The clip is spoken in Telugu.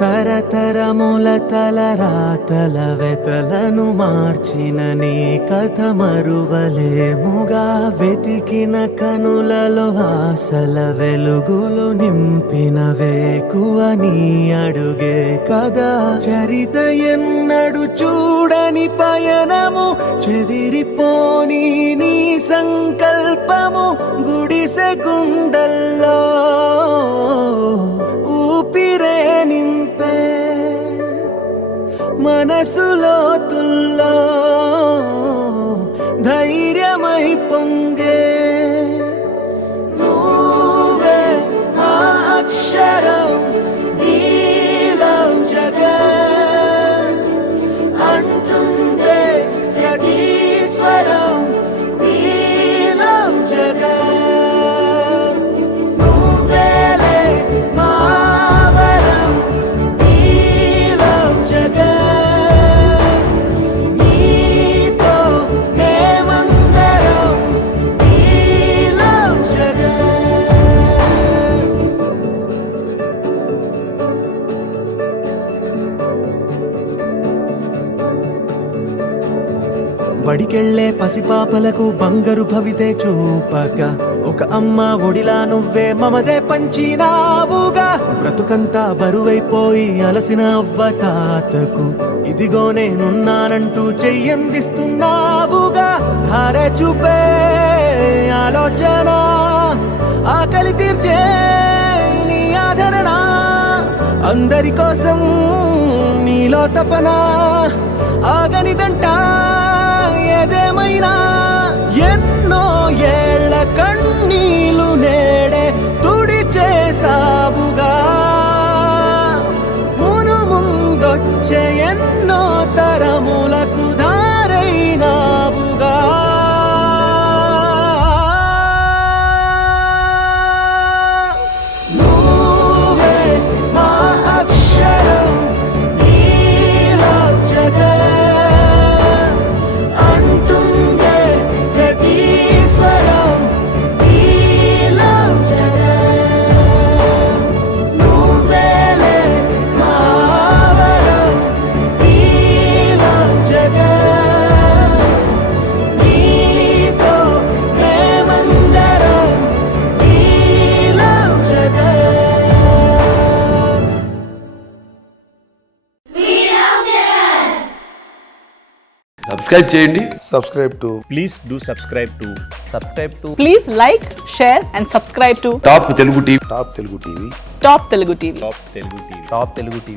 తరతరముల తలరాతల వెతలను మార్చిన నీ కథ మరువలేముగా. వెతికిన కనులలో ఆశల వెలుగులు నింపిన వేకువ నీ అడుగే కదా. చరిత ఎన్నడు చూడని పయనము, చెదిరిపోని నీ సంకల్పము. గుడిసె గుండల్లో ఊపిరే నింపే, మనసులో తుల్లో ధైర్యమై పొంగే. నువ్వే నా అక్షరం, నీలం జగత్ అంటుందే ప్రతి స్వరం. నీలం జగత్ నువ్వేలే మా వరం. నీలం జగత్ నీతో మేమందరం. నీలం జగత్. బడికెళ్లే పసిపాపలకు బంగారు భవితే చూపక, ఒక అమ్మ ఒడిలా నువ్వే మమదే పంచినావుగా. బ్రతుకంతా బరువైపోయి అలసిన అవ్వ తాతకు ఇదిగో నేనున్నానంటూ చెయ్యందిస్తున్నావుగా. ధారే చూపే ఆలోచన, ఆకలి తీర్చే నీ ఆదరణ. అందరి కోసం నీలో తపన, ఆగనిదంట ఏదేమైనా. ఎన్నో ఏళ్ల కన్నీలు నేడే తుడి చేసావుగా. మును ముందొచ్చే ఎన్నో తరములకు దారైనావుగా. నువ్వే మా అక్షరం, నీలం జగత్ అంటుందే ప్రతి స్వరం. నీలం జగత్ నువ్వేలే మా వరం. నీలం జగత్ నీతో మేమందరం. నీలం జగత్. సబ్స్క్రైబ్ చేయండి. subscribe to Please do subscribe to Please like, share and subscribe to top Telugu TV. Top Telugu TV. Top Telugu TV. Top Telugu TV.